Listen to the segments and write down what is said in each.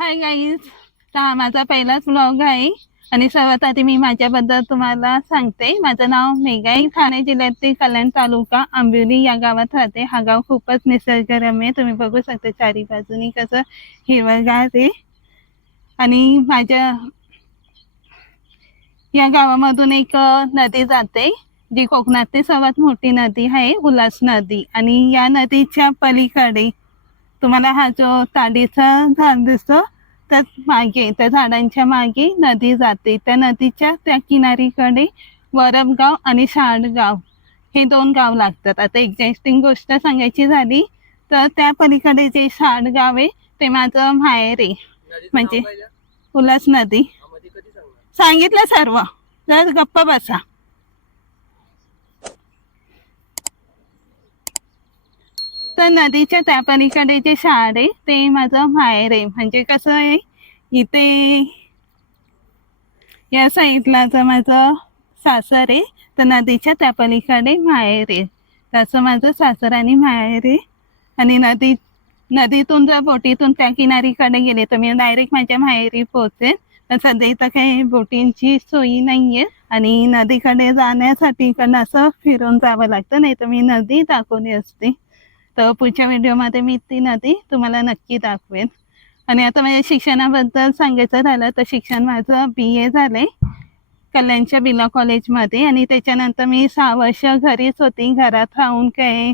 Hi guys हा माझा पहिलाच ब्लॉग आहे. आणि सर्वात आधी मी माझ्याबद्दल तुम्हाला सांगते. माझं नाव मेघाई ठाणे जिल्ह्यातील कल्याण तालुका आंबिवली या गावात राहते. हा गाव खूपच निसर्गरम्य तुम्ही बघू शकता चारी बाजूनी कसं हिरवगार आहे. आणि माझ्या या गावामधून एक नदी जाते जी कोकणातली सर्वात मोठी नदी आहे उल्हास नदी. आणि या नदीच्या पलीकडे तुम्हाला हा जो ताडीचा झाड दिसतो त्या मागे त्या झाडांच्या मागे नदी जाते. त्या नदीच्या त्या किनारीकडे वरबगाव आणि शाळगाव हे दोन गाव लागतात. आता एक्झॅक्टिंग गोष्ट सांगायची झाली तर त्या पलीकडे जे शाळगाव आहे ते माझं माहेर आहे. म्हणजे उल्हास नदी. सांगितलं सर्व. तर गप्प बसा. तर नदीच्या त्या पलीकडे जे शाळ आहे ते माझं माहेर आहे. म्हणजे कसं आहे इथे या साईडला जर माझं सासर आहे तर नदीच्या त्या पलीकडे माहेर आहे. तसं माझं सासर आणि माहेर आहे. आणि नदी नदीतून जर बोटीतून त्या किनारीकडे गेले तर मी डायरेक्ट माझ्या माहेरी पोहोचेन. तर सध्या इथं काही बोटींची सोयी नाही आहे आणि नदीकडे जाण्यासाठी इकडनं असं फिरून जावं लागतं नाही तर मी नदी दाखवली असते. तर पुढच्या व्हिडिओमध्ये मी ती नदी तुम्हाला नक्की दाखवेन. आणि आता माझ्या शिक्षणाबद्दल सांगायचं झालं तर शिक्षण माझं बी ए झालं आहे कल्याणच्या बिला कॉलेजमध्ये आणि त्याच्यानंतर मी सहा वर्ष घरीच होती. घरात राहून काय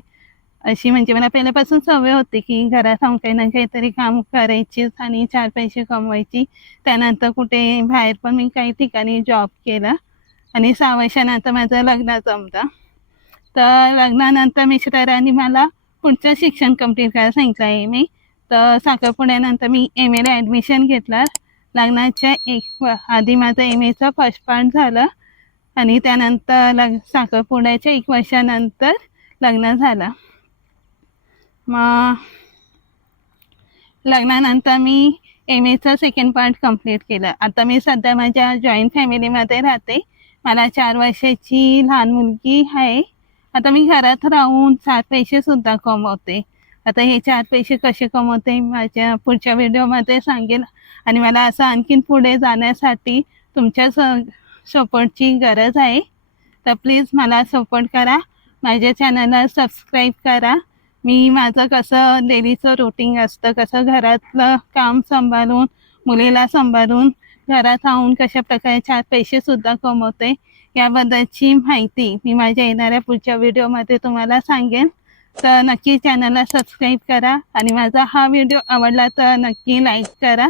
अशी म्हणजे मला पहिल्यापासून सवय होती की घरात राहून काही ना काहीतरी काम करायचीच आणि चार पैसे कमवायची. त्यानंतर कुठे बाहेर पण मी काही ठिकाणी जॉब केला आणि सहा वर्षानंतर माझं लग्न जमलं. तर लग्नानंतर मिस्टरांनी मला पुढचं शिक्षण कंप्लीट करायला सांगितलं आहे मी तर साखरपुड्यानंतर मी एम एला ॲडमिशन घेतलं. लग्नाच्या एक आधी माझं एम एचं फर्स्ट पार्ट झालं. आणि त्यानंतर लग साखरपुड्याच्या एक वर्षानंतर लग्न झालं. मग लग्नानंतर मी एम एचं सेकंड पार्ट कंप्लीट केलं. आता मी सध्या माझ्या जॉईंट फॅमिलीमध्ये राहते. मला चार वर्षाची लहान मुलगी आहे. आता मी घरात राहून चार पैसे सुद्धा कमवते. आता हे चार पैसे कसे कमवते माझ्या पुढच्या व्हिडिओमध्ये सांगेन आणि मला असं आणखीन पुढे जाण्यासाठी तुमच्या स सपोर्टची गरज आहे. तर प्लीज मला सपोर्ट करा. माझ्या चॅनलला सबस्क्राईब करा. मी माझं कसं डेलीचं रुटीन असतं कसं घरातलं काम सांभाळून मुलीला सांभाळून घरात राहून कशा प्रकारे चार पैसे सुद्धा कमवते याबद्दलची माहिती मी माझ्या येणाऱ्या पुढच्या व्हिडिओमध्ये तुम्हाला सांगेन. तर नक्की चॅनलला सबस्क्राईब करा आणि माझा हा व्हिडिओ आवडला तर नक्की लाईक करा.